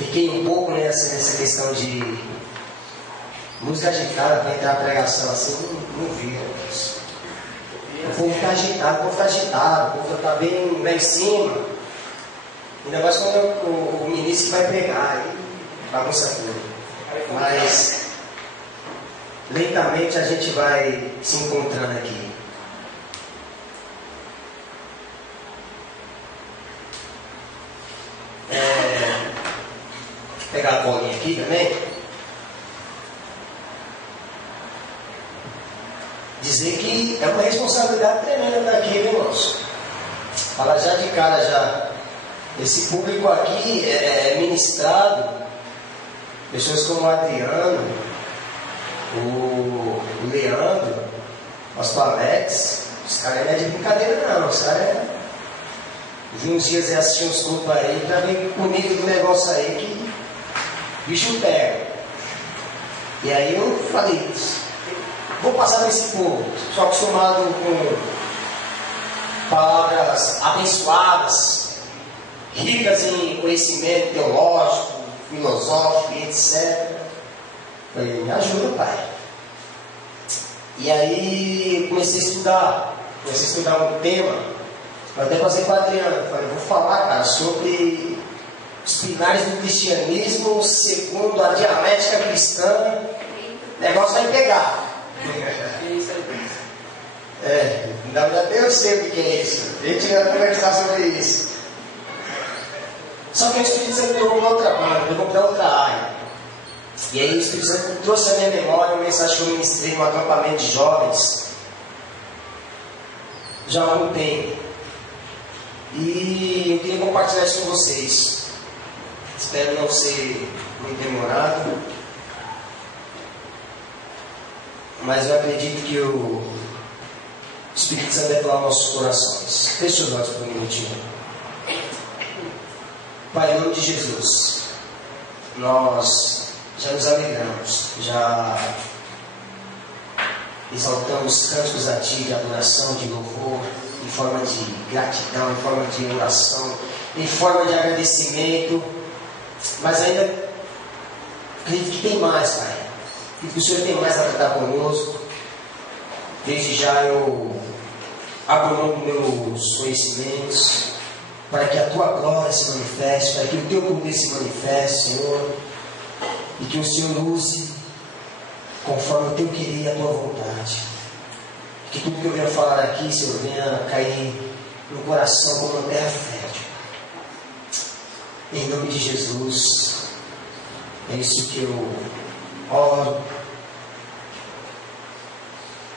Fiquei um pouco nessa questão de música agitada para entrar a pregação assim, não vira. O povo está agitado, o povo está bem lá em cima. Ainda mais quando o ministro vai pregar, aí bagunça tudo. Mas lentamente a gente vai se encontrando aqui. Vou pegar a bolinha aqui também. Dizer que é uma responsabilidade tremenda estar aqui, viu, irmãos? Fala já de cara já. Esse público aqui é ministrado. Pessoas como o Adriano, o Leandro, o pastor Alex. Os caras não é de brincadeira não. Os caras vi uns dias assistir uns cultos aí para ver comigo do negócio aí que o bicho pega. E aí eu falei, vou passar nesse povo. Sou acostumado com palavras abençoadas, ricas em conhecimento teológico, filosófico, etc. Falei, me ajuda, pai. E aí comecei a estudar um tema. Eu até passei para o Adriano. Falei, vou falar, cara, sobre os pilares do cristianismo segundo a dialética cristã. O negócio vai pegar. Na verdade eu sei o que é isso. A gente vai conversar sobre isso. Só que o Espírito Santo me levou para outra banda, me levou para outra área. E aí o Espírito Santo trouxe à minha memória uma mensagem que eu ministrei no acampamento de jovens já há algum tempo. E eu queria compartilhar isso com vocês. Espero não ser muito demorado. Mas eu acredito que o Espírito Santo vai falar aos nossos corações. Feche os olhos por um minutinho. Pai, em nome de Jesus, nós já nos alegramos, já exaltamos cânticos a Ti de adoração, de louvor, em forma de gratidão, em forma de oração, em forma de agradecimento. Mas ainda acredito que tem mais, Pai. E que o Senhor tem mais a tratar conosco. Desde já eu abro mão dos meus conhecimentos, para que a Tua glória se manifeste, para que o Teu poder se manifeste, Senhor, e que o Senhor use conforme o Teu querer e a Tua vontade. Que tudo que eu venho falar aqui, Senhor, venha cair no coração como uma terra fértil. Em nome de Jesus, é isso que eu oro.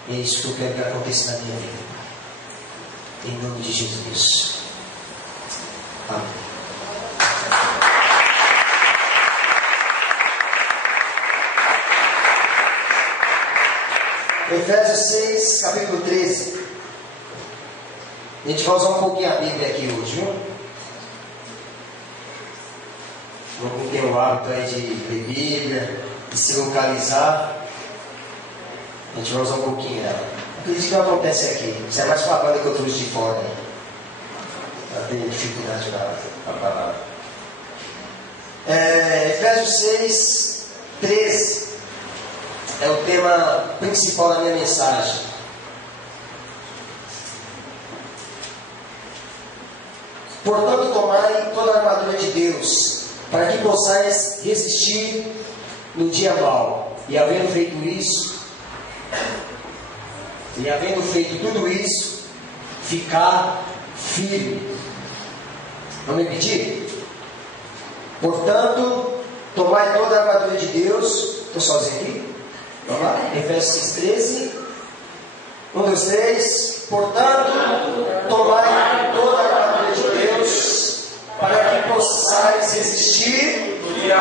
É isso que eu quero que aconteça na minha vida. Em nome de Jesus. Amém. Efésios 6, capítulo 13. A gente vai usar um pouquinho a Bíblia aqui hoje, viu? Não tem o hábito aí de ler Bíblia, de se localizar. A gente vai usar um pouquinho dela. Acredito que não acontece aqui. Isso é mais uma banda que eu trouxe de fora. Para ter dificuldade com a palavra. Efésios 6, 13. É o tema principal da minha mensagem. Portanto, tomai toda a armadura de Deus, para que possais resistir no dia mau. E havendo feito tudo isso, ficar firme. Vamos repetir? Portanto, tomai toda a armadura de Deus. Estou sozinho aqui? Vamos lá? Efésios 13. 1, 2, 3. Portanto, tomai toda a armadura de Deus, para que possais resistir no dia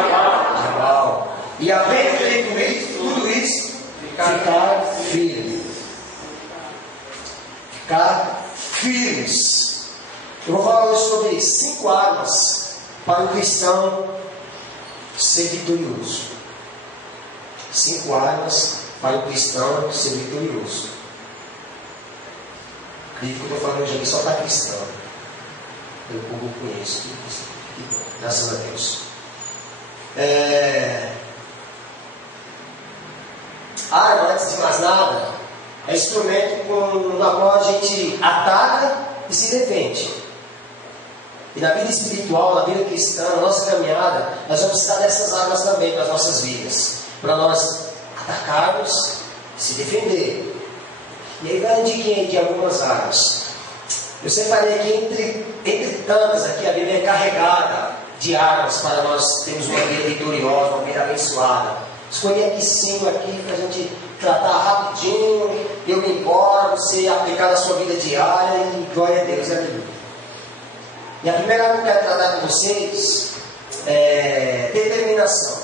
mau. E havendo feito tudo isso, ficar firme. Ficar firmes. Eu vou falar hoje sobre 5 armas para o cristão ser vitorioso. 5 armas para o cristão ser vitorioso. Acredito que eu estou falando hoje aqui só para cristão. Pelo pouco eu conheço. Que bom. Graças a Deus. Arma, antes de mais nada, é instrumento na qual a gente ataca e se defende. E na vida espiritual, na vida cristã, na nossa caminhada, nós vamos precisar dessas armas também para as nossas vidas. Para nós atacarmos e se defender. E aí vai indicar aqui algumas armas. Eu separei aqui, entre tantas aqui, a Bíblia é carregada de armas para nós termos uma vida vitoriosa, uma vida abençoada. Escolhi aqui 5 aqui para a gente tratar rapidinho, eu ir embora, você aplicar na sua vida diária e glória a Deus, aleluia. E a primeira que eu quero tratar com vocês é determinação.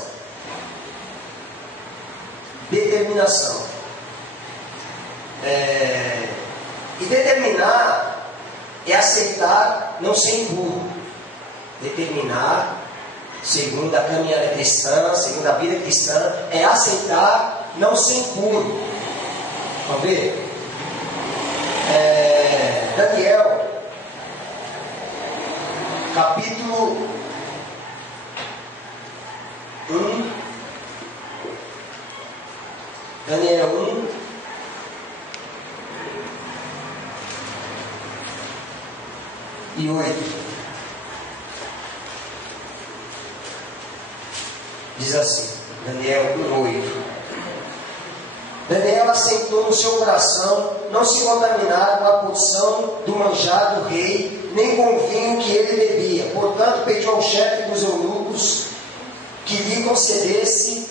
Determinação. E determinar é aceitar, não ser burro. Determinar, segundo a caminhada cristã, segundo a vida cristã, é aceitar, não ser burro. Vamos ver? Daniel, capítulo 1, Daniel 1, e 8. Diz assim, Daniel 1:8. Daniel aceitou no seu coração não se contaminar com a porção do manjar do rei, nem com o vinho que ele bebia. Portanto, pediu ao chefe dos eunucos que lhe concedesse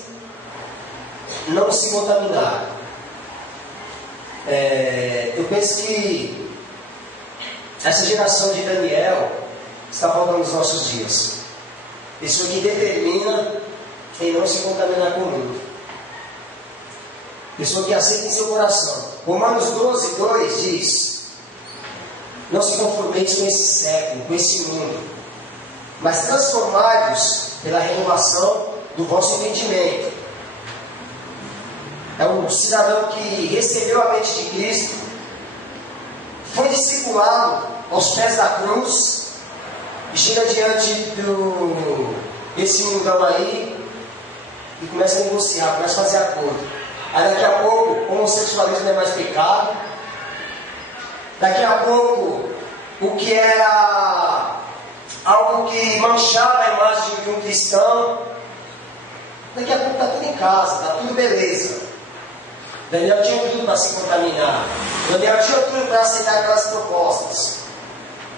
não se contaminar. Eu penso que essa geração de Daniel está faltando nos nossos dias. Pessoa que determina em não se contaminar com o mundo. Pessoa que aceita em seu coração. Romanos 12:2 diz: não se conformeis com esse século, com esse mundo, mas transformai-vos pela renovação do vosso entendimento. É um cidadão que recebeu a mente de Cristo, foi discipulado aos pés da cruz, e chega diante desse mundão aí e começa a negociar, começa a fazer acordo. Aí daqui a pouco o homossexualismo não é mais pecado. Daqui a pouco o que era algo que manchava a imagem de um cristão, daqui a pouco está tudo em casa, está tudo beleza. Daniel tinha tudo para se contaminar. Daniel tinha tudo para aceitar aquelas propostas.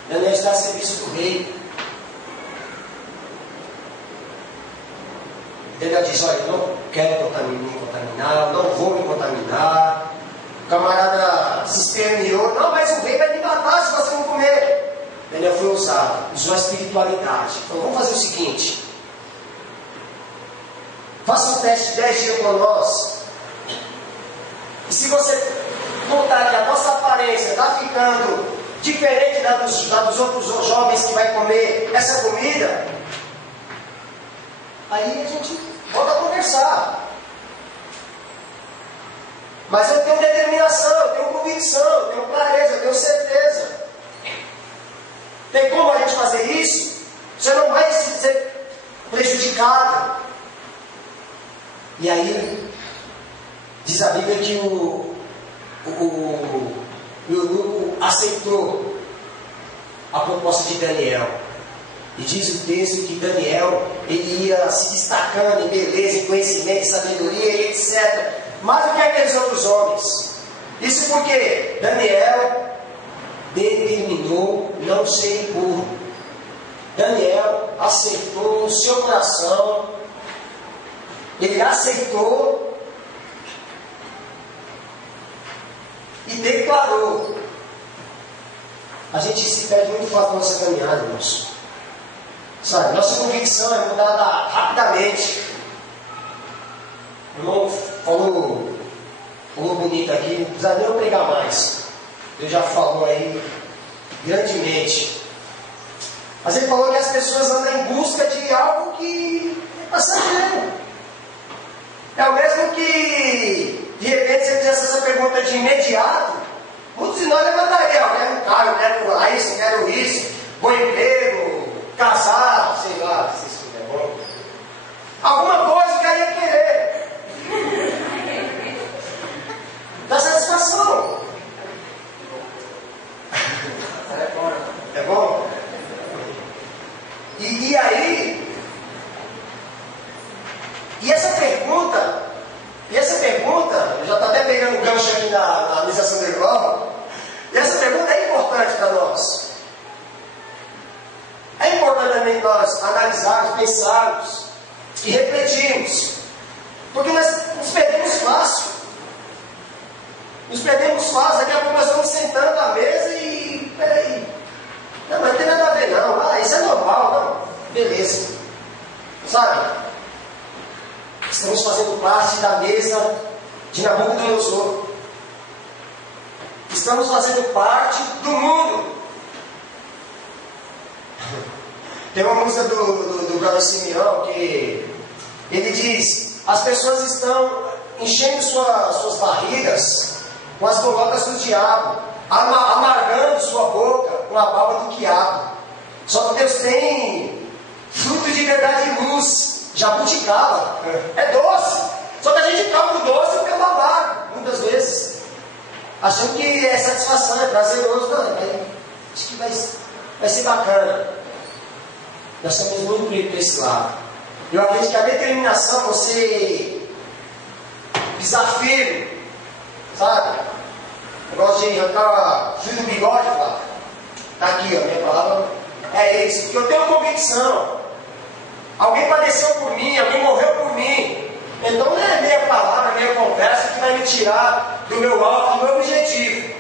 Daniel está a serviço do rei. Daniel diz: olha, eu não quero me contaminar, eu não vou me contaminar. O camarada se esperneou: não, mas o rei vai me matar se você não comer. Daniel foi ousado, usou a espiritualidade. Então vamos fazer o seguinte: faça um teste de 10 dias com nós. E se você notar que a nossa aparência está ficando diferente da dos outros jovens que vai comer essa comida, aí a gente volta a conversar. Mas eu tenho determinação, eu tenho convicção, eu tenho clareza, eu tenho certeza. Tem como a gente fazer isso? Você não vai ser prejudicado. E aí, diz a Bíblia que o eunuco aceitou a proposta de Daniel. E diz o texto que Daniel, ele ia se destacando em beleza, em conhecimento, em sabedoria e etc. Mais do que aqueles outros homens. Isso porque Daniel determinou não ser impuro. Daniel aceitou no seu coração, ele aceitou e declarou. A gente se perde muito fácil na nossa caminhada, irmãos. Sabe, nossa convicção é mudada rapidamente. O irmão falou bonito aqui, não precisa nem eu pregar mais. Ele já falou aí grandemente. Mas ele falou que as pessoas andam em busca de algo que é passageiro. É o mesmo que, de repente, se ele fizesse essa pergunta de imediato, muitos de nós levantariam: eu quero um carro, eu quero isso, bom emprego, casar, sei lá, se isso é bom. Alguma coisa o cara ia querer. Dá satisfação. É bom? E aí, e essa pergunta, eu já estou até pegando o gancho aqui na administração do irmão, e essa pergunta é importante para nós. É importante também nós analisarmos, pensarmos e refletirmos, porque nós nos perdemos fácil. Nos perdemos fácil, daqui a pouco nós estamos sentando à mesa e, peraí, não, mas não tem nada a ver não, isso é normal, não, beleza, sabe? Estamos fazendo parte da mesa de Nabucodonosor. Estamos fazendo parte do mundo. Tem uma música do brother Simeão que ele diz: as pessoas estão enchendo suas barrigas com as bolacas do diabo, amargando sua boca com a baba do quiabo. Só que Deus tem fruto de verdade e luz, jabuticaba, é doce. Só que a gente calma o doce e fica amargo, muitas vezes, achando que é satisfação, é prazeroso. Não, acho que vai ser bacana. Nós estamos muito para esse lado. Eu acredito que a determinação, você pisar firme, sabe? Eu gosto de arrancar o fio do bigode, Flávio. Está aqui, a minha palavra é isso, porque eu tenho convicção. Alguém padeceu por mim, alguém morreu por mim. Então não é meia palavra, meia conversa que vai me tirar do meu alvo, do meu objetivo.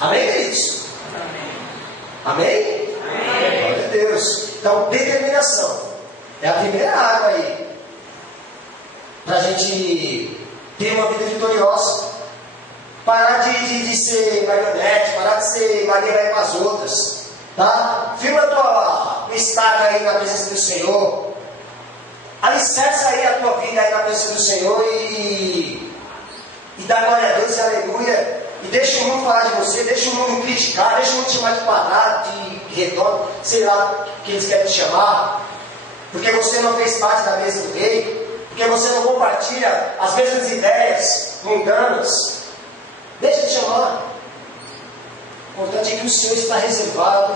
Amém, queridos? Amém? Amém? Glória a Deus. Então, determinação é a primeira água aí para a gente ter uma vida vitoriosa. Parar de ser marionete, parar de ser Maria vai com as outras. Tá? Firma a tua estaca aí na presença do Senhor. Alicerça aí a tua vida aí na presença do Senhor e dá glória a Deus e aleluia. E deixa o mundo falar de você, deixa o mundo criticar, deixa o mundo te chamar de quadrado, de redondo, sei lá o que eles querem te chamar. Porque você não fez parte da mesa do rei, porque você não compartilha as mesmas ideias mundanas. Deixa de chamar. O importante é que o Senhor está reservando,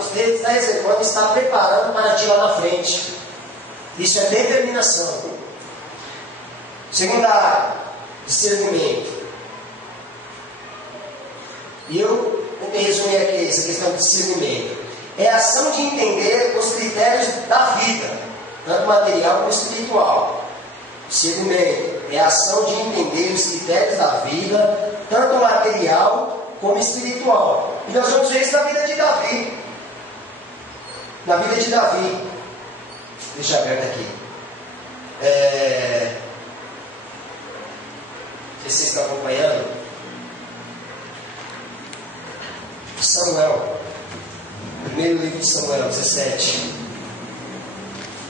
está preparando para ti lá na frente. Isso é determinação. Segunda área, discernimento. E eu tentei resumir aqui essa questão de discernimento. É a ação de entender os critérios da vida, tanto material como espiritual. Discernimento é a ação de entender os critérios da vida, tanto material como espiritual. E nós vamos ver isso na vida de Davi. Na vida de Davi. Deixa aberto aqui. Se vocês estão acompanhando. Samuel. Primeiro livro de Samuel, 17.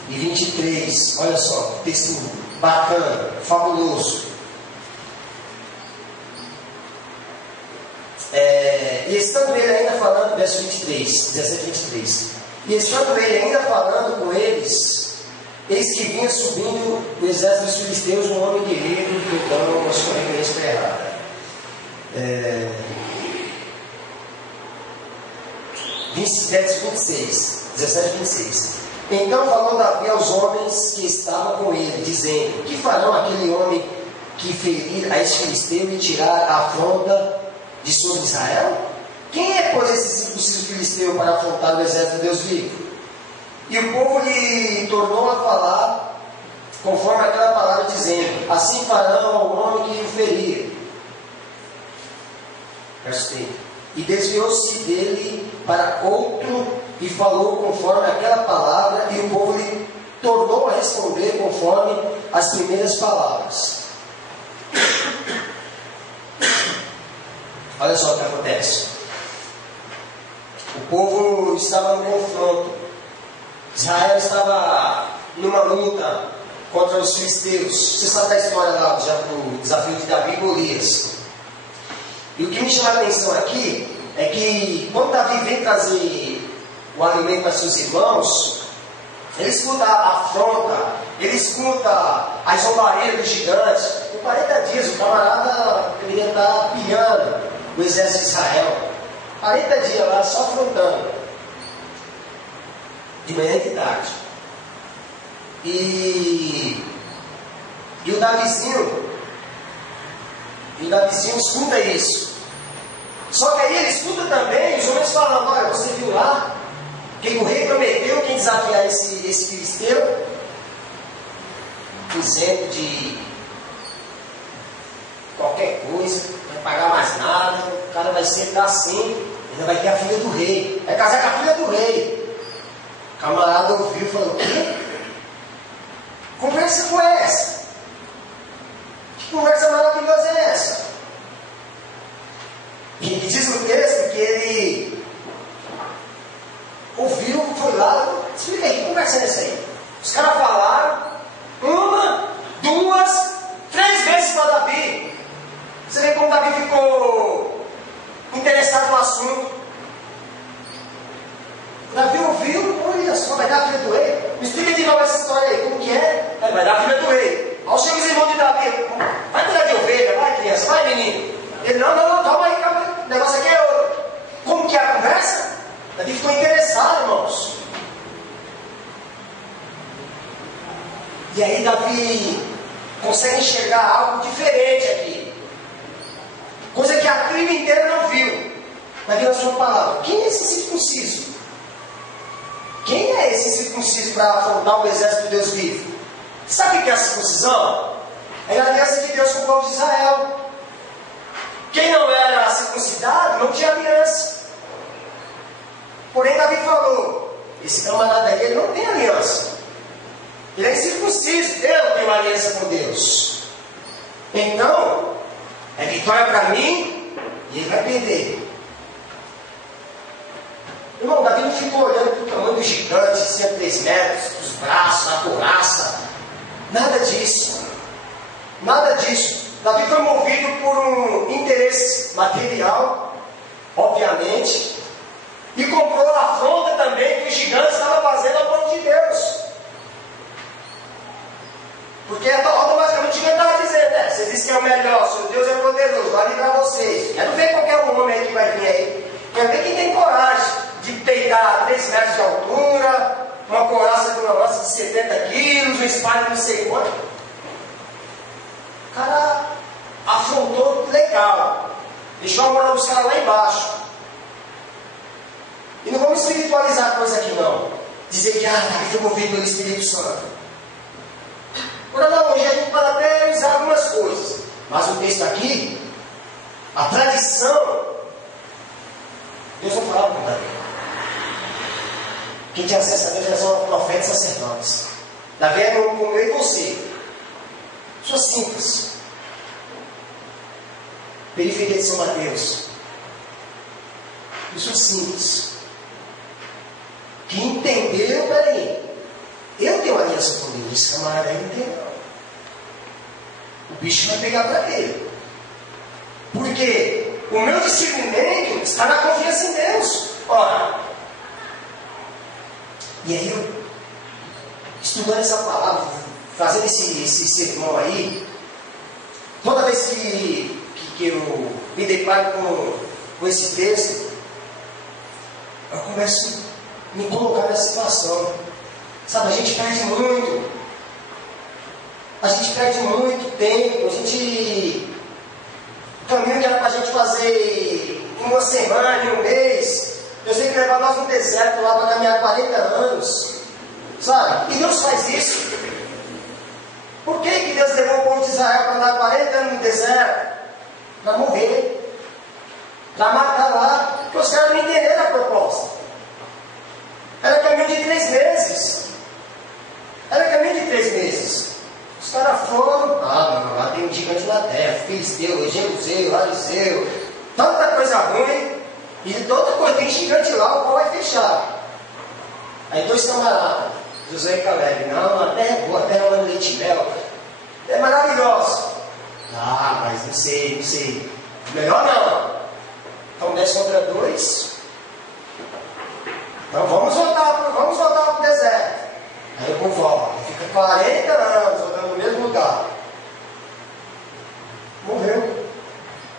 E 23. Olha só, texto bacana, fabuloso. E estando ele ainda falando, verso 23, 17 e 23. E estando ele ainda falando com eles, eis que vinha subindo o exército dos filisteus, um homem guerreiro, então a sua referência está errada. 26, 17 e 26. Então falou Davi aos homens que estavam com ele, dizendo: que farão aquele homem que ferir a este filisteu e tirar a afronta de sobre Israel? Quem é, pois, esse circunciso filisteu para afrontar o exército de Deus vivo? E o povo lhe tornou a falar conforme aquela palavra, dizendo: assim farão ao homem que o ferir. Verso 30. E desviou-se dele para outro e falou conforme aquela palavra, e o povo lhe tornou a responder conforme as primeiras palavras. Olha só o que acontece. O povo estava no confronto. Israel estava numa luta contra os filisteus. Você sabe da história lá do desafio de Davi e Golias. E o que me chama a atenção aqui é que quando Davi vem trazer o alimento para seus irmãos, Ele escuta a afronta, ele escuta a zombaria dos gigantes. Por 40 dias o camarada queria estar pilhando o exército de Israel. 40 dias lá só afrontando. De manhã e de tarde. E o Davizinho escuta isso. Só que aí ele escuta também, os homens falam, olha, você viu lá, quem o rei prometeu, quem desafiar esse filisteu, isento de qualquer coisa, não vai pagar mais nada, o cara vai ser assim, ainda vai ter a filha do rei, vai casar com a filha do rei. O camarada ouviu e falou, o quê? Conversa com essa? Que conversa maravilhosa é essa? E diz no texto que ele ouviu, foi lá, explica aí, que conversa é essa aí? Os caras falaram, 1, 2, 3 vezes para Davi. Você vê como Davi ficou interessado no assunto. Davi ouviu, olha só, vai dar a filha do rei. Me explica de novo essa história aí, como que é? Vai dar a filha do rei. Aí chega os irmãos de Davi, vai cuidar de ovelha, vai criança, vai menino. Ele, não, calma aí, o negócio aqui é outro. Como que é a conversa? Davi ficou interessado, irmãos. E aí Davi consegue enxergar algo diferente aqui. Coisa que a tribo inteira não viu. Davi na sua palavra, quem é esse circunciso? Quem é esse circunciso para afrontar o exército de Deus vivo? Sabe o que é a circuncisão? É a aliança de Deus com o povo de Israel. Quem não era circuncidado não tinha aliança. Porém, Davi falou, esse camarada aqui ele não tem aliança. Ele é incircunciso, eu tenho aliança com Deus. Então, é vitória para mim e ele vai perder. Irmão, Davi não ficou olhando para o tamanho do gigante, 103 metros, os braços, a couraça. Nada disso. Nada disso. Davi foi movido por um interesse material, obviamente, e comprou a afronta também que os gigantes estavam fazendo ao povo de Deus. Porque automaticamente o gigante estava dizendo, vocês dizem que é o melhor, seu Deus é poderoso, vai livrar vocês. Quero ver qualquer homem aí que vai vir aí. Quero ver quem tem coragem de peitar 3 metros de altura, uma couraça com uma lança de 70 quilos, uma espada de não sei quanto. O cara afrontou legal. Deixou a moral dos caras lá embaixo. E não vamos espiritualizar a coisa aqui não. Dizer que Davi foi movido pelo Espírito Santo. Por analogia, a gente pode até usar algumas coisas. Mas o texto aqui, a tradição, Deus não falava com Davi. Quem tinha acesso a Deus era só profetas e sacerdotes. Davi era como eu e você. Pessoas simples. Periferia de São Mateus. Pessoas simples. Que entendeu, peraí, eu tenho aliança com Deus, esse camarada aí não tem não. O bicho vai pegar para ele. Porque o meu discernimento está na confiança em Deus. Ora, e aí eu, estudando essa palavra, fazendo esse sermão aí, toda vez que eu me deparo com esse texto, eu começo a me colocar nessa situação. Sabe, a gente perde muito. A gente perde muito tempo. O caminho que era para a gente fazer em uma semana, em um mês, eu sei que levar nós no deserto lá para caminhar 40 anos. Sabe? E Deus faz isso. Por que Deus levou o povo de Israel para andar 40 anos no deserto? Para morrer. Para matar lá. Porque os caras não entenderam a proposta. Era caminho de 3 meses. Era caminho de 3 meses. Os caras foram, lá tem um gigante da terra, Filisteu, Jebuseu, Ariseu, tanta coisa ruim, e toda coisa, tem gigante lá, o qual vai fechar. Aí 2 camaradas, Josué e Caleb, não, a terra é boa, a terra é leite e mel, é maravilhosa. Mas não sei, melhor não. Então 10 contra 2. Então vamos voltar para o deserto. Aí o povo, ó, fica 40 anos rodando no mesmo lugar. Morreu.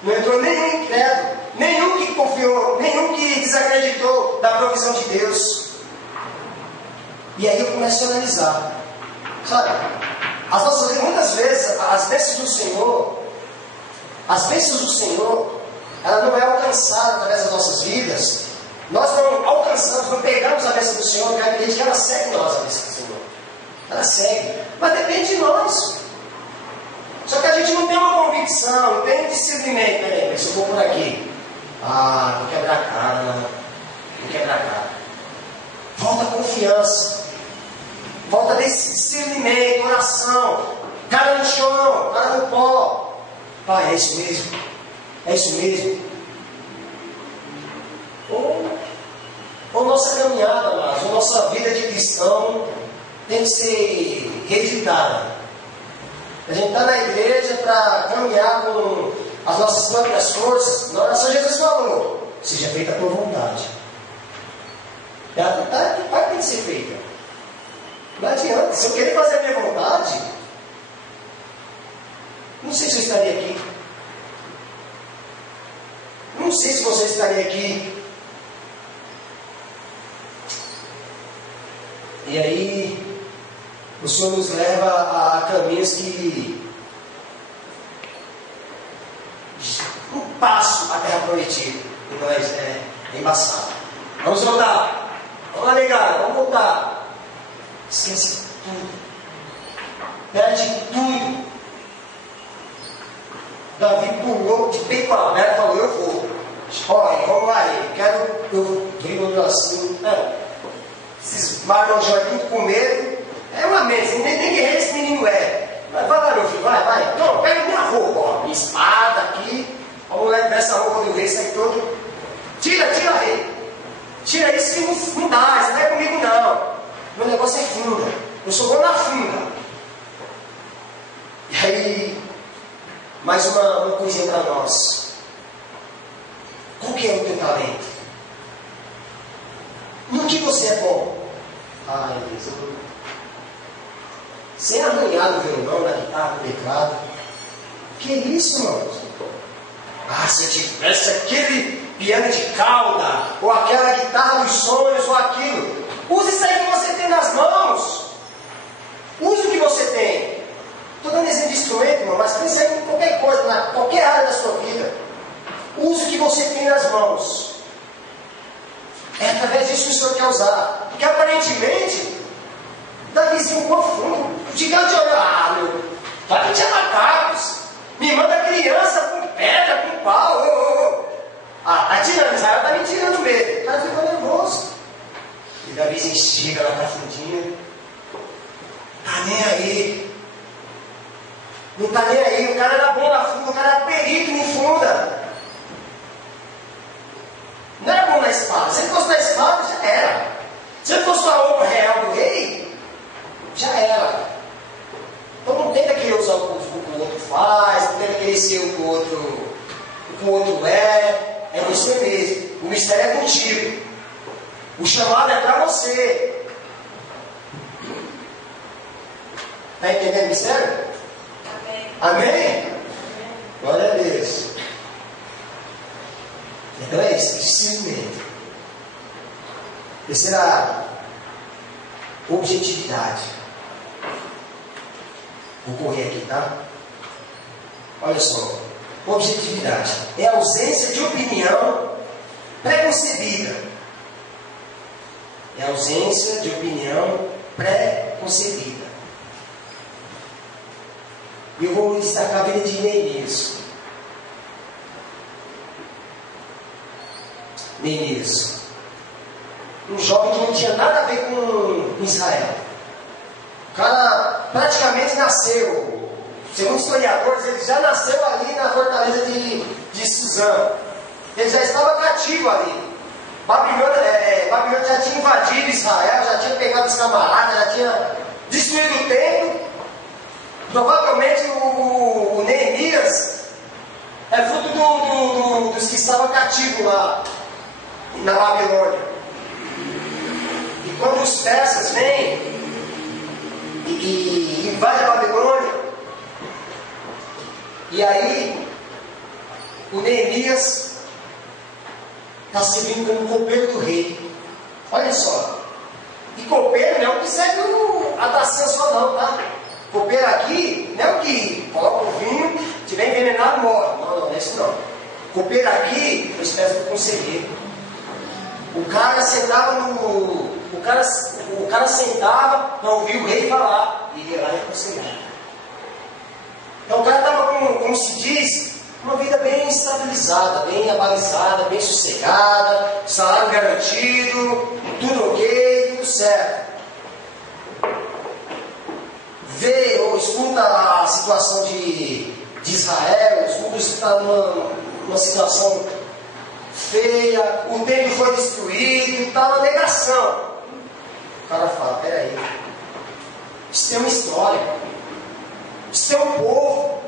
Não entrou nenhum incrédulo, nenhum que confiou, nenhum que desacreditou da provisão de Deus. E aí eu começo a analisar. Sabe, muitas vezes as bênçãos do Senhor, ela não é alcançada através das nossas vidas. Nós não alcançamos, não pegamos a bênção do Senhor, porque a igreja ela segue nós, a bênção do Senhor. Ela segue, mas depende de nós. Só que a gente não tem uma convicção, não tem um discernimento. Peraí, se eu vou por aqui, vou quebrar a cara, vou quebrar a cara. Falta confiança, falta desse discernimento, oração, cara no chão, cara no pó. Pai, é isso mesmo, é isso mesmo. Ou nossa caminhada, mas ou nossa vida de cristão tem que ser reeditada. A gente está na igreja para caminhar com as nossas próprias forças. Na oração Jesus falou, seja feita por vontade. Vai ter que ser feita. Não adianta. Se eu querer fazer a minha vontade, não sei se eu estaria aqui. Não sei se você estaria aqui. E aí o Senhor nos leva a caminhos que um passo à terra prometida. E nós é embaçado. Vamos voltar. Vamos lá, negado, vamos voltar. Esquece tudo. Perde tudo. Davi pulou de peito aberto e falou, eu vou. Olha, vamos lá, eu driblou assim. Esses marmanjões tudo com medo. É uma mesa, nem guerreiro esse menino é. Vai lá, meu filho, vai. Não, pega minha roupa, ó. Minha espada aqui. A mulher dessa roupa do rei, sai todo. Tira, rei. Tira isso que não dá, isso não é comigo não. Meu negócio é funda. Eu sou bom na funda. E aí, mais uma coisinha para nós. Qual que é o teu talento? No que você é bom? Ai, Deus, sem arranhar no violão, na guitarra, no teclado. Que isso, irmãos? Se eu tivesse aquele piano de cauda, ou aquela guitarra dos sonhos, ou aquilo. Use isso aí que você tem nas mãos. Use o que você tem. Estou dando exemplo de instrumento, irmão, mas pensa em qualquer coisa, em qualquer área da sua vida. Use o que você tem nas mãos. É através disso que o Senhor quer usar. Porque aparentemente, Davizinho com fundo. O gigante olha, meu, vai que tinha macacos. Me manda criança com pedra, com pau. Tá tirando, Israel tá me tirando mesmo. O cara ficou nervoso. E Davizinho chega lá pra fundinha. Tá nem aí. Não tá nem aí. O cara era bom na funda, o cara era perito em funda. Não era bom na espada. Se ele fosse na espada, já era. Se ele fosse com a roupa real do rei, já era. Então não tenta querer usar o que o outro faz, não tenta querer ser o que o outro é. É você mesmo. O mistério é contigo. O chamado é para você. Está entendendo o mistério? Amém. Amém? Glória a Deus. Então é isso, discernimento. Terceira, objetividade. Vou correr aqui, tá? Olha só. Objetividade é a ausência de opinião pré-concebida. É a ausência de opinião pré-concebida. E eu vou destacar a vida de Neemias. Neemias, um jovem que não tinha nada a ver com Israel. O cara praticamente nasceu, segundo historiadores, ele já nasceu ali na fortaleza de Suzã. Ele já estava cativo ali. Babilônia já tinha invadido Israel, já tinha pegado os camaradas, já tinha destruído o templo. Provavelmente o Neemias é fruto dos que estavam cativos lá na Babilônia. E quando os persas vêm, e invade a Babilônia. E aí, o Neemias está servindo como copeiro do rei. Olha só. E copeiro não é o que serve a tacinha só não, tá? Copeiro aqui não é o que coloca o vinho, tiver envenenado, morre. Não é isso não. Copeiro aqui é uma espécie de conselheiro. O cara sentava o cara sentava para ouvir o rei falar. E ia lá e aconselhar. Então o cara estava como se diz, uma vida bem estabilizada, bem abalizada, bem sossegada, salário garantido, tudo ok, tudo certo. Vê ou escuta a situação de Israel, está numa situação feia, o templo foi destruído, está na negação. O cara fala, peraí, isso tem uma história, isso tem um povo,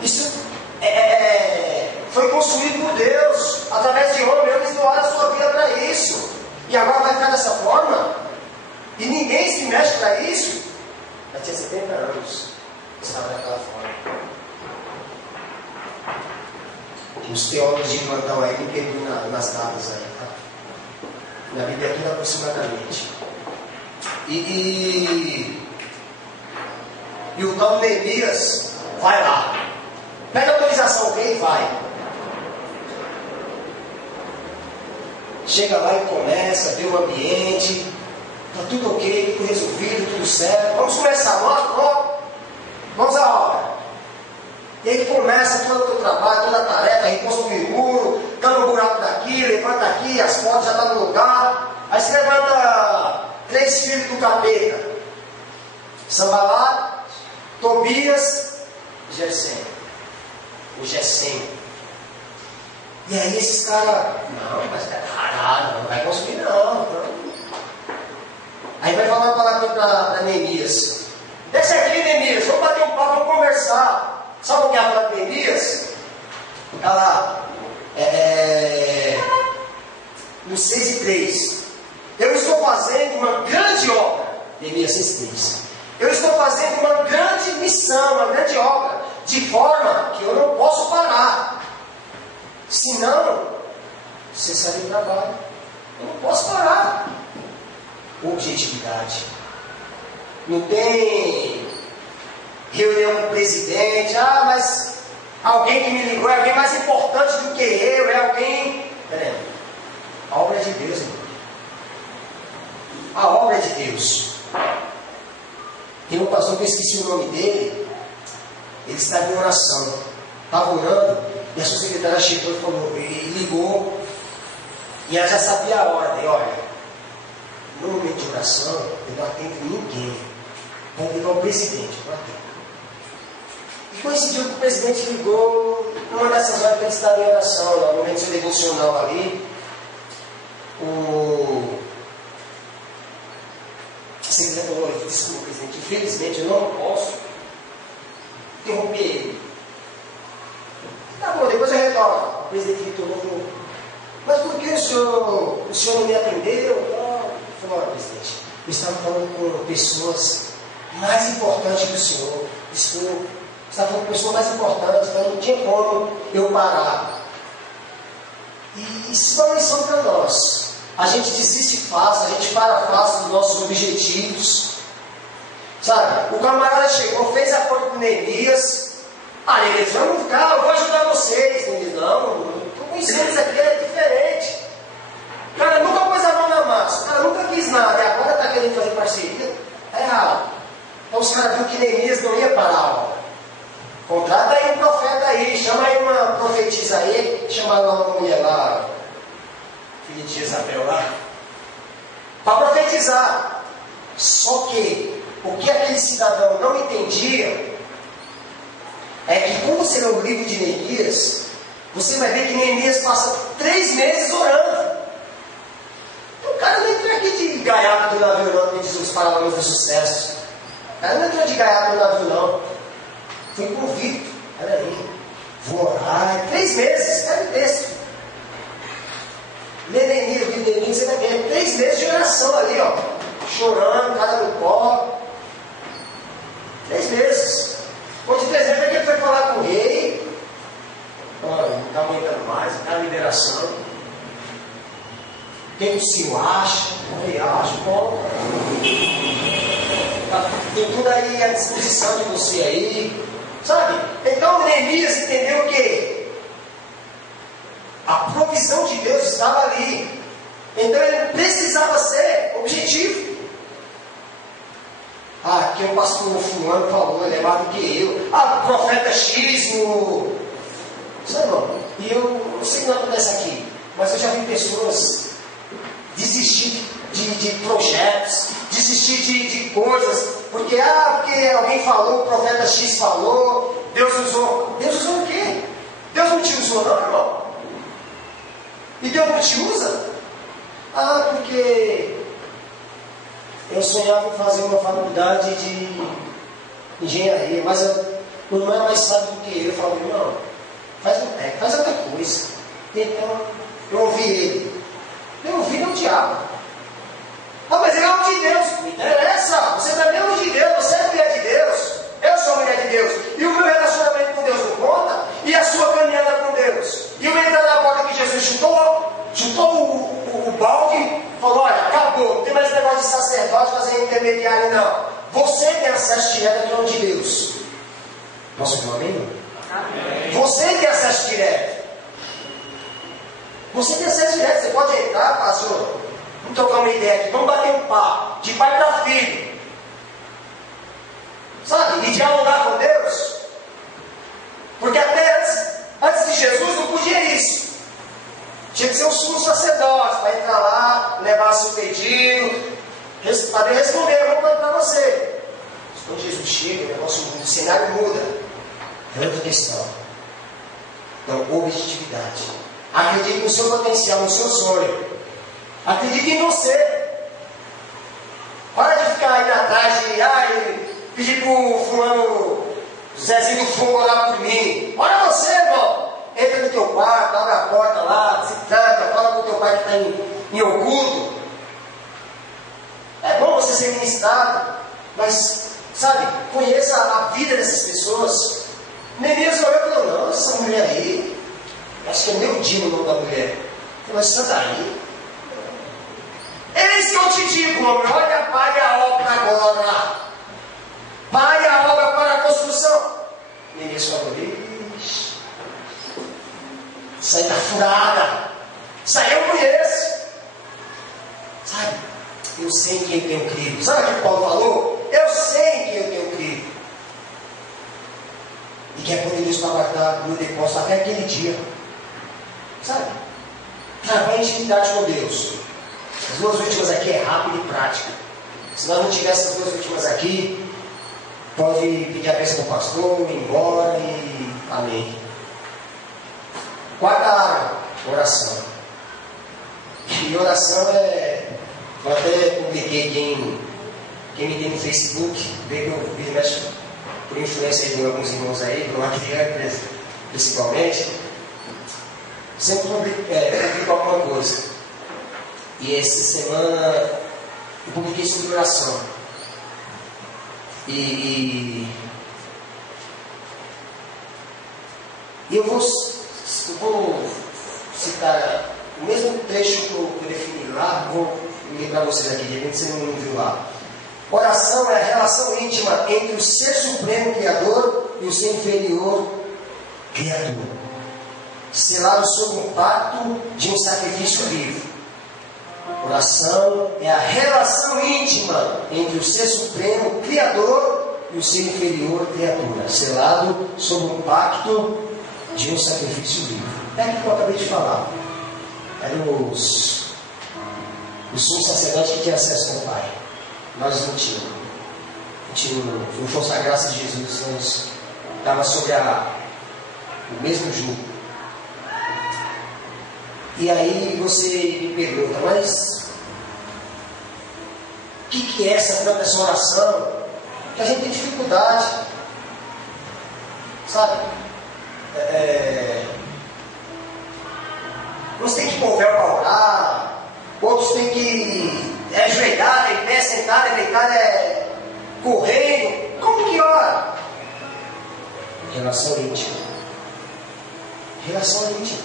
isso foi construído por Deus, através de homens, eles doaram a sua vida para isso, e agora vai ficar dessa forma, e ninguém se mexe para isso. Já tinha 70 anos, estava daquela forma. Os teólogos de plantão aí me perdoam nas datas aí, tá? Na Bíblia é tudo aproximadamente. E o tal Neemias vai lá. Pega a autorização, quem vai? Chega lá e começa, vê o ambiente, está tudo ok, tudo resolvido, tudo certo. Vamos começar, vamos à obra. E aí começa todo o teu trabalho, toda a tarefa, reconstruir o muro, dando um buraco daqui, levanta aqui, as portas já estão no lugar. Aí você levanta 3 filhos do capeta: Sambalá, Tobias e o Gesem. E aí esses caras, não, mas é caralho, não vai construir não. Aí vai falar uma palavra para Neemias: desce aqui, Neemias, vamos bater um papo, vamos conversar. Sabe o que é a palavra de Neemias? Está lá, no 6:3. Eu estou fazendo uma grande obra. Neemias 6:3. Eu estou fazendo uma grande missão, uma grande obra, de forma que eu não posso parar. Senão, cessaria o trabalho. Eu não posso parar. Objetividade. Não tem reunião com o presidente. Ah, mas alguém que me ligou é alguém mais importante do que eu, é alguém. Peraí. A obra é de Deus, irmão. A obra é de Deus. Tem um pastor que eu esqueci o nome dele. Ele estava em oração. Estava orando. E a sua secretária chegou e falou, e ligou. E ela já sabia a ordem. Olha, no momento de oração, eu não atendo ninguém. Vou ligar o presidente. Não atendo. E coincidiu que o presidente ligou numa dessas horas que ele estava em oração, no momento seu devocional ali. A secretária falou, desculpa, presidente, infelizmente eu não posso interromper ele. Tá bom, depois eu retorno. O presidente retornou e falou, mas por que o senhor não me atendeu? Falou, olha, presidente, eu estava falando com pessoas mais importantes que o senhor. Desculpa, estava falando com pessoas mais importantes, então não tinha como eu parar. E isso é uma lição para nós. A gente desiste fácil, a gente para fácil dos nossos objetivos. Sabe? O camarada chegou, fez acordo com Neemias. Ah, Neemias, vamos ficar, eu vou ajudar vocês. Neemias, não, estou conhecendo isso aqui, é diferente. O cara nunca pôs a mão na massa, o cara nunca quis nada, e agora está querendo fazer parceria. Está errado. Então os caras viram que Neemias não ia parar a obra. Contrata aí um profeta aí, chama aí uma profetisa aí, chama lá uma mulher lá, filha de Jezabel lá, para profetizar. Só que o que aquele cidadão não entendia é que quando você lê o livro de Neemias, você vai ver que Neemias passa 3 meses orando. O cara não entrou aqui de gaiato do navio não, como diz os paralamas do sucesso. O cara não entrou de gaiato do navio não. Foi convicto. Peraí, vou orar. 3 meses, escreve o texto. Lê Neemias, o livro de Neemias, você vai ver 3 meses de oração. humilhação ali, ó, chorando, cara no pó. 3 meses. Depois de 3 meses, ele foi falar com o rei. Olha, não está aguentando mais, está liberação. Quem o senhor acha? O rei acha, bom. Tem tudo aí à disposição de você aí. Sabe? Então Neemias entendeu que a provisão de Deus estava ali. Então ele precisava ser objetivo. Ah, que o pastor fulano falou, ele é mais do que eu. Ah, o profeta X no... Sabe, irmão? E eu não sei o que acontece aqui, mas eu já vi pessoas desistir de projetos, desistir de coisas, porque alguém falou, o profeta X falou, Deus usou. Deus usou o quê? Deus não te usou não, irmão. E Deus não te usa? Ah, porque eu sonhava em fazer uma faculdade de engenharia, mas o irmão é mais sábio do que eu falei, não, faz outra coisa. Então, eu ouvi ele. Eu ouvi é o diabo. Ah, mas ele é homem de Deus. Não interessa. Você também é homem de Deus. Você é mulher de Deus. Eu sou mulher de Deus. E o meu relacionamento com Deus não conta. E a sua caminhada com Deus. E eu entrar na porta que Jesus chutou o balde, falou, olha, acabou. Não tem mais negócio de sacerdote fazer intermediário, não. Você tem acesso direto ao trono de Deus. Posso falar amém? Amém. Você tem acesso direto. Você tem acesso direto. Você pode entrar, pastor. Vamos trocar uma ideia aqui. Vamos bater um papo. De pai para filho. Sabe? E dialogar com Deus. Porque até antes de Jesus não podia isso. Tinha que ser um sumo sacerdote para entrar lá, levar seu pedido, para ele responder, eu vou mandar para você. Mas quando Jesus chega, o cenário muda. É outra questão. Então, objetividade. Acredite no seu potencial, no seu sonho. Acredite em você. Para de ficar aí atrás de pedir para o fulano Zezinho do Fogo orar por mim. Ora você, irmão. Entra no teu quarto, abre a porta lá, se tranca, fala com o teu pai que está em oculto. É bom você ser ministrado, mas, sabe, conheça a vida dessas pessoas. Neemias olhou e falou, não, essa mulher aí, acho que é meu dia o nome da mulher. Mas Santa aí. Eis que eu te digo, homem, olha, pare a obra agora. Pare a obra para a construção. Neemias falou, isso aí está furada. Isso aí eu conheço. Sabe? Eu sei em quem eu tenho crido. Sabe o que Paulo falou? Eu sei em quem eu tenho crido. E que é poderoso para guardar no depósito até aquele dia. Sabe? Trabalhar em intimidade com Deus. As 2 últimas aqui é rápido e prática. Se nós não tivéssemos as 2 últimas aqui, pode pedir a bênção do pastor, ir embora e amém. 4ª área, oração. E oração eu até publiquei quem me tem no Facebook, vê que eu mexo por influência de alguns irmãos aí, do Adriano principalmente, sempre publico alguma coisa. E essa semana eu publiquei sobre oração. E eu vou citar o mesmo trecho que eu defini lá, vou ler para vocês aqui, de repente você não viu lá. Oração é a relação íntima entre o ser supremo Criador e o ser inferior Criador, selado sob um pacto de um sacrifício vivo. Oração é a relação íntima entre o ser supremo Criador e o ser inferior Criatura, selado sob um pacto de um sacrifício vivo. É aquilo que eu acabei de falar. Eram os sumos sacerdotes que tinham acesso com o Pai. Nós não tínhamos. Não fosse a graça de Jesus, nós estava sobre o mesmo jugo. E aí você me pergunta, mas o que é essa oração? Que a gente tem dificuldade, sabe? Uns têm que conver para orar, outros têm que É ajoelhado, é em pé, sentado, é deitado, é correndo. Como que ora? Relação íntima. Relação íntima.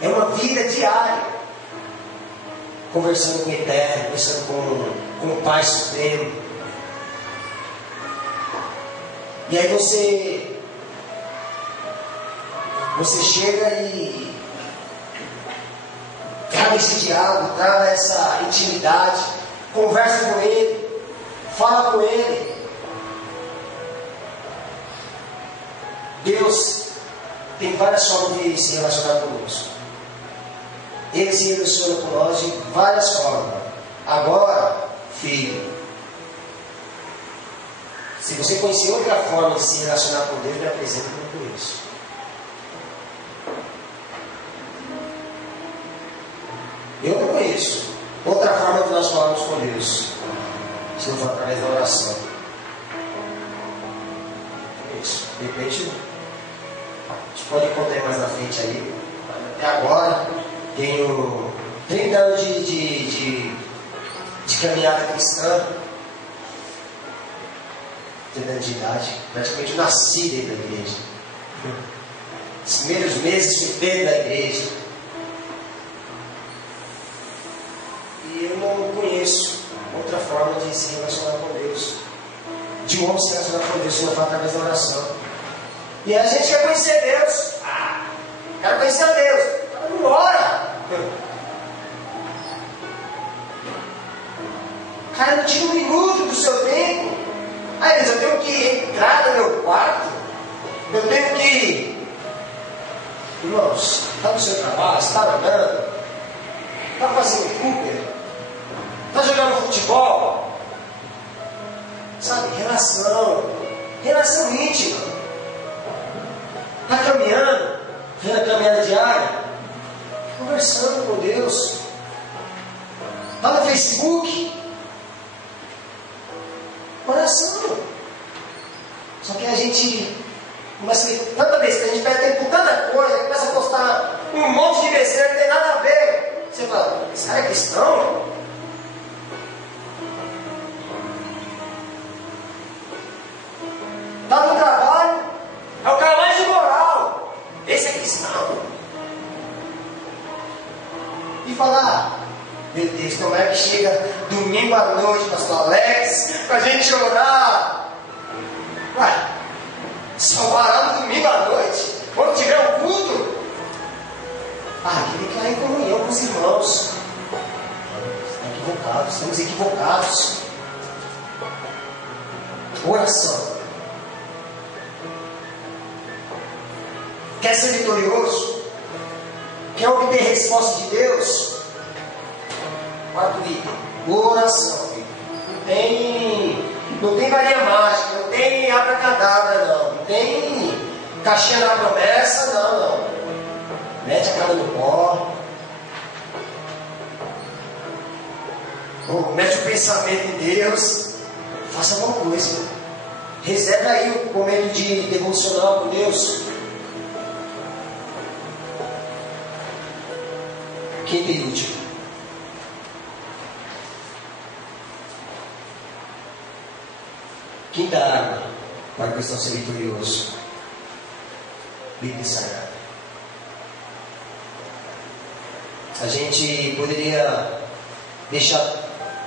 É uma vida diária. Conversando com o Eterno, conversando com o Pai Supremo. E aí você chega e trava esse diálogo, trava essa intimidade, conversa com Ele, fala com Ele. Deus tem várias formas de se relacionar conosco. Ele se relaciona com nós de várias formas. Agora, filho, se você conhecer outra forma de se relacionar com Deus, me apresenta que eu não conheço. Eu não conheço outra forma de nós falarmos com Deus, se não for através da oração. Isso. De repente, a gente pode contar mais na frente aí. Até agora, tenho 30 anos de caminhada cristã. 30 anos de idade. Praticamente eu nasci dentro da igreja. Os primeiros meses fui dentro da igreja. E eu não conheço outra forma de se relacionar com Deus. De um homem se relacionar com Deus, se não for através da oração. E a gente quer conhecer Deus. Quero conhecer a Deus. Não ora. Cara, não tira um minuto do seu tempo. Elis, eu tenho que entrar no meu quarto. Eu tenho que... Irmãos, está no seu trabalho, está andando, está fazendo Uber, está jogando futebol. Sabe, relação íntima. Está caminhando, fazendo a caminhada diária, conversando com Deus. Está no Facebook, oração. Só que a gente começa a ver tanta besteira, a gente perde tempo com tanta coisa, começa a postar um monte de besteira que não tem nada a ver. Você fala, esse cara é cristão? Está no trabalho, é o cara mais imoral. Esse é cristão. E falar, meu Deus, como é que chega domingo à noite, pastor Alex, para a gente orar? Ué, só parar no domingo à noite, quando tiver um culto? Queria que ir em comunhão com os irmãos. Estamos equivocados. Oração. Quer ser vitorioso? Quer obter resposta de Deus? Quarto item, oração. Não tem varinha mágica, não tem abracadabra, não tem caixinha da promessa, não. Mete a cara no pó. Ou mete o pensamento em Deus. Faça alguma coisa. Reserva aí o momento de devocional com Deus. Quinto e último. Quinta arma para o cristão ser vitorioso. Bíblia Sagrada. A gente poderia deixar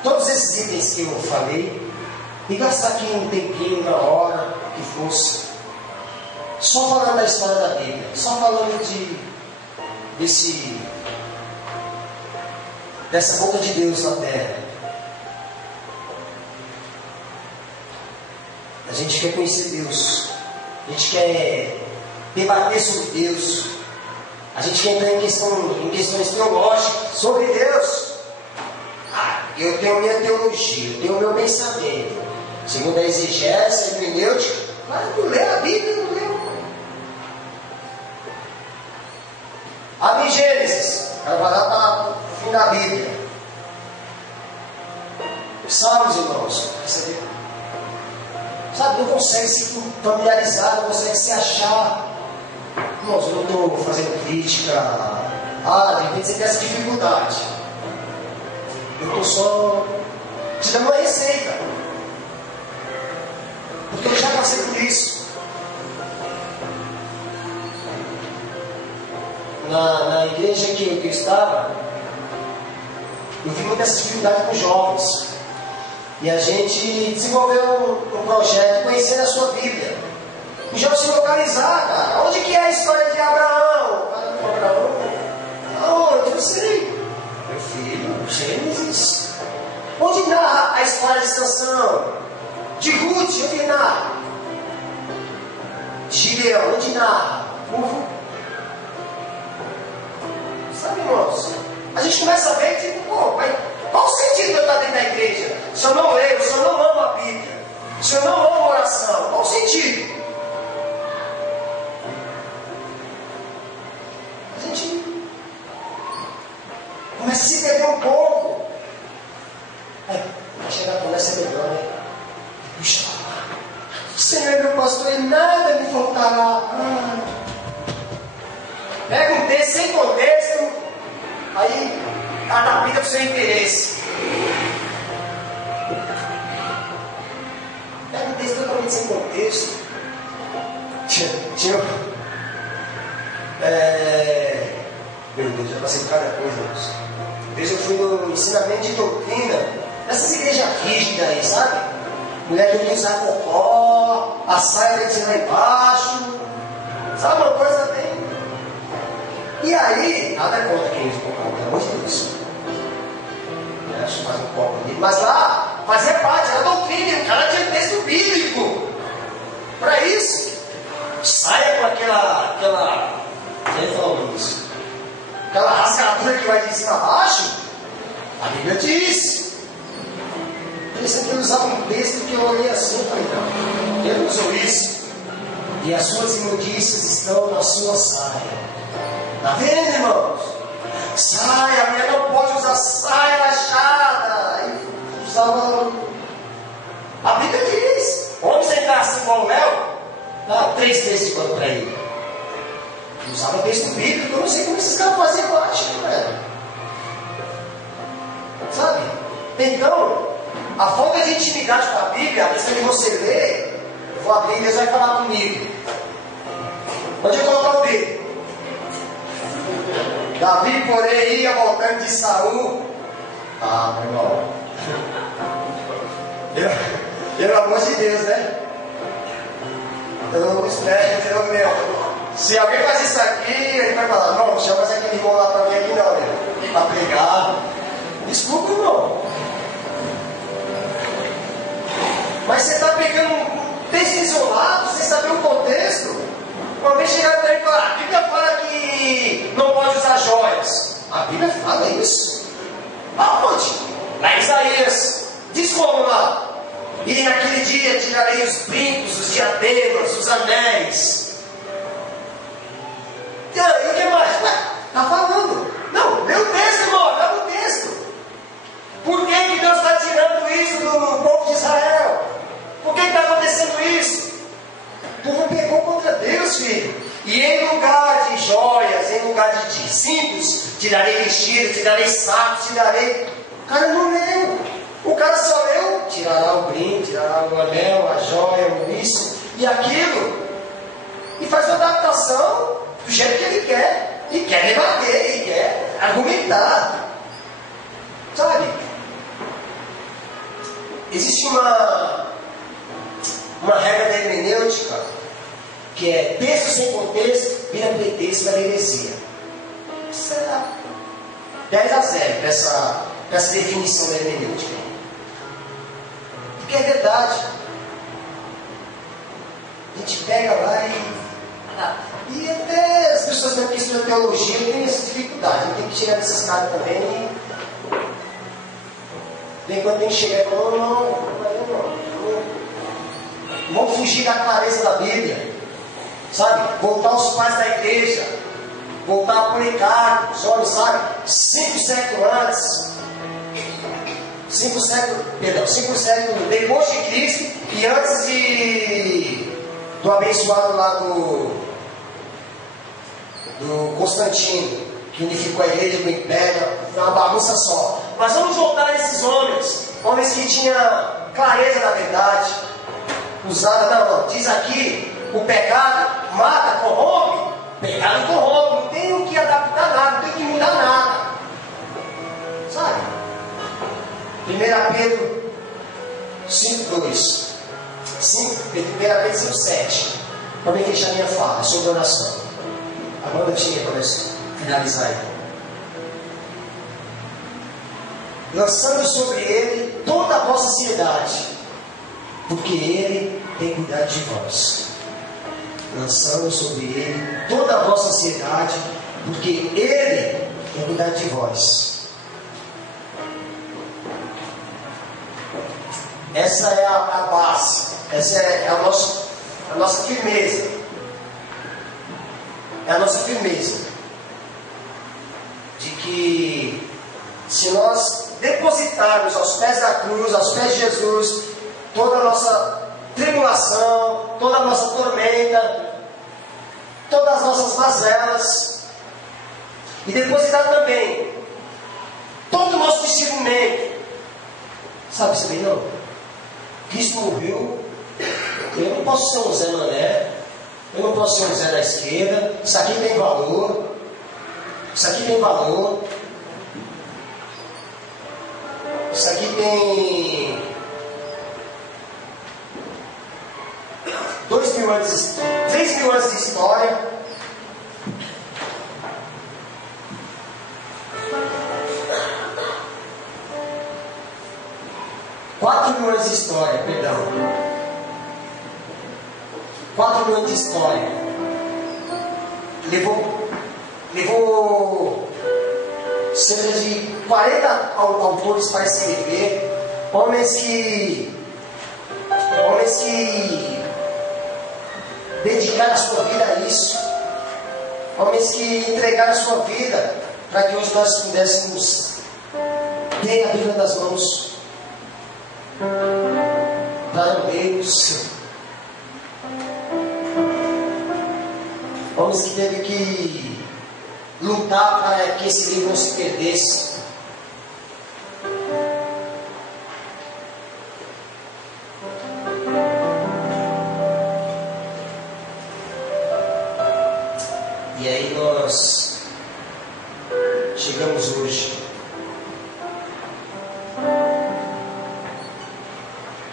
todos esses itens que eu falei e gastar aqui um tempinho, uma hora, que fosse, só falando da história da Bíblia, só falando dessa boca de Deus na terra. A gente quer conhecer Deus, a gente quer debater sobre Deus, a gente quer entrar em questões teológicas sobre Deus. Eu tenho minha teologia, eu tenho meu pensamento, segundo a exegese, a hermenêutica. Mas não lê a Bíblia, não lê. Abre Gênesis, ela vai lá para o fim da Bíblia. Salmos, irmãos, percebeu? Sabe, não consegue se familiarizar, não consegue se achar. Irmãos, eu não estou fazendo crítica. De repente você tem essa dificuldade. Eu estou só te dando uma receita. Porque eu já passei por isso. Na igreja que eu estava, eu vi muitas dificuldades com jovens. E a gente desenvolveu um projeto conhecendo a sua Bíblia. Os jovens se localizar, cara. Onde que é a história de Abraão? Abraão? Aonde? Eu sei. Meu filho, Gênesis. Onde narra a história de Sansão? De Ruth, onde narra? De Gideão, onde narra? Sabe, irmãos? A gente começa a ver, tipo, pô, mas qual o sentido de eu estar dentro da igreja? Se eu não leio, se eu não amo a Bíblia, se eu não amo a oração, qual o sentido? A gente começa a se perder um pouco. Vai chegar com essa melhor, né? Puxa, o Senhor é meu pastor e nada me faltará. Pega um texto sem contexto, aí adapta para o seu interesse. Pega um texto totalmente sem contexto. Meu Deus, já passei por cada coisa. Uma vez eu fui no ensinamento de doutrina, nessas igrejas rígidas aí, sabe? Mulher que não usa cocó, a saia tem que ser lá embaixo. Sabe uma coisa bem. E aí, nada contra quem usa cocó, pelo amor de Deus. Acho que faz um copo ali. Mas lá, fazia parte, era doutrina, o cara tinha texto bíblico. Para isso, saia com aquela. Quem falou isso? Aquela rasgadura que vai de cima a baixo. A Bíblia diz. Interessante que ele usava um texto que eu olhei assim e falei, não, ele não usou isso. E as suas imundícias estão na sua saia. Está vendo, irmãos? Saia, a mulher não pode usar saia achada. E usava. A Bíblia diz: homem sem assim igual o Léo, dá 3 vezes de quando para ele. Usava texto bíblico, eu não sei como esses caras faziam, eu acho, velho. Sabe? Então, a falta de intimidade com a Bíblia, a questão de você ler, eu vou abrir e Deus vai falar comigo. Onde eu colocar o dedo? Davi, porém, ia voltando de Saul. Meu irmão. Pelo amor de Deus, né? Eu espero, meu. Se alguém faz isso aqui, ele vai falar, não chama aquele irmão lá para mim aqui não, né? Para pregar. Desculpa, irmão. Mas você está pegando um texto isolado, sem saber o contexto. Uma vez chegaram para ele e falaram, a Bíblia fala que não pode usar joias. A Bíblia fala isso. Aonde? Lá em Isaías. Diz como lá? E naquele dia tirarei os brincos, os diademas, os anéis. E o que mais? Está falando. Não, lê o texto, irmão, lê o texto. Por que Deus está tirando isso do povo de Israel? Por que está acontecendo isso? O povo pecou contra Deus, filho. E em lugar de joias, em lugar de cintos, tirarei vestido, tirarei saco, tirarei. O cara não leu. O cara só leu, tirará o brinco, tirará o anel, a joia, o isso e aquilo. E faz uma adaptação do jeito que ele quer. E quer debater, e quer argumentar. Sabe? Existe uma regra da hermenêutica que é texto sem contexto vira pretexto da heresia. Isso é 10-0 para essa definição da hermenêutica. Porque é verdade. A gente pega lá e até as pessoas que estudam teologia têm essa dificuldade. Tem que tirar desses caras também. Bem quando tem que chegar e falar, não. Vamos fugir da clareza da Bíblia. Sabe? Voltar aos pais da igreja. Voltar a Policarpo, olha, sabe? 5 séculos antes. 5 séculos depois de Cristo e antes do abençoado lá do Constantino, que unificou a igreja com o império, foi uma bagunça só. Mas vamos voltar a esses homens. Homens que tinham clareza da verdade. Não. Diz aqui, o pecado mata, corrompe. Pecado corrompe. Não tem o que adaptar nada, não tem que mudar nada. Sabe? 1 Pedro 5:2. 1 Pedro 5:7. Para me fechar minha fala sobre oração. A banda tinha para finalizar aí. Lançando sobre ele toda a vossa ansiedade, porque ele tem cuidado de vós. Lançando sobre ele toda a vossa ansiedade, porque ele tem cuidado de vós. Essa é a base, essa é a nossa firmeza. É a nossa firmeza de que se nós depositarmos aos pés da cruz, aos pés de Jesus, toda a nossa tribulação, toda a nossa tormenta, todas as nossas mazelas, e depositar também todo o nosso discernimento, sabe isso bem não? Cristo morreu, eu não posso ser um Zé Mané, eu não posso ser um Zé da esquerda, isso aqui tem valor, isso aqui tem valor. Isso aqui tem 3.000 anos de história. Quatro mil anos de história, perdão. 4.000 anos de história. Levou cerca de 40 autores para escrever, homens que dedicaram a sua vida a isso, homens que entregaram a sua vida para que hoje nós pudéssemos ter a Bíblia nas mãos, para lermos, homens que teve que lutar para que esse livro não se perdesse. E aí nós chegamos hoje.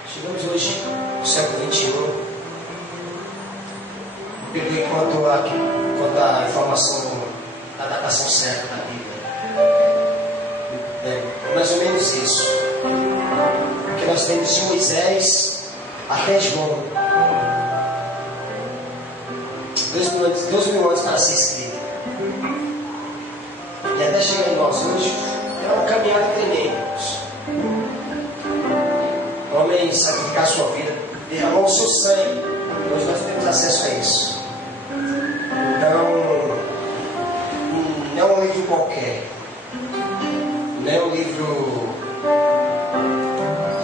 Chegamos hoje no século XXI. Perdoe quanto a informação da datação certa da Bíblia. É mais ou menos isso. Porque nós temos de Moisés até João. 2.000 anos para ser escrito. E até chegar em nós hoje, é uma caminhada tremenda. O homem sacrificar a sua vida, derramou o seu sangue. Hoje nós temos acesso a isso. Então, não é um livro qualquer. Não é um livro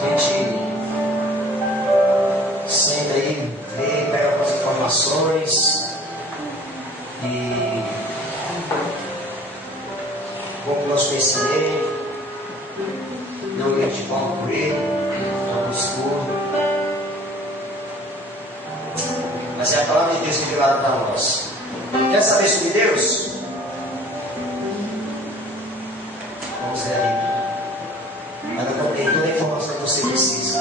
que a gente senta aí, vê, pega algumas informações e bom para o nosso conhecimento. Não é um livro de Paulo Coelho, não é um estudo. Mas é a palavra de Deus revelada para nós. Quer saber sobre Deus? Vamos ler a Bíblia. Ela contém toda a informação que você precisa.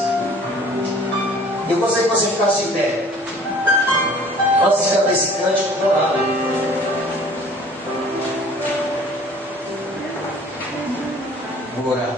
Eu gostaria que você ficasse de pé. Antes de cantar esse cântico, vou orar. Vou orar.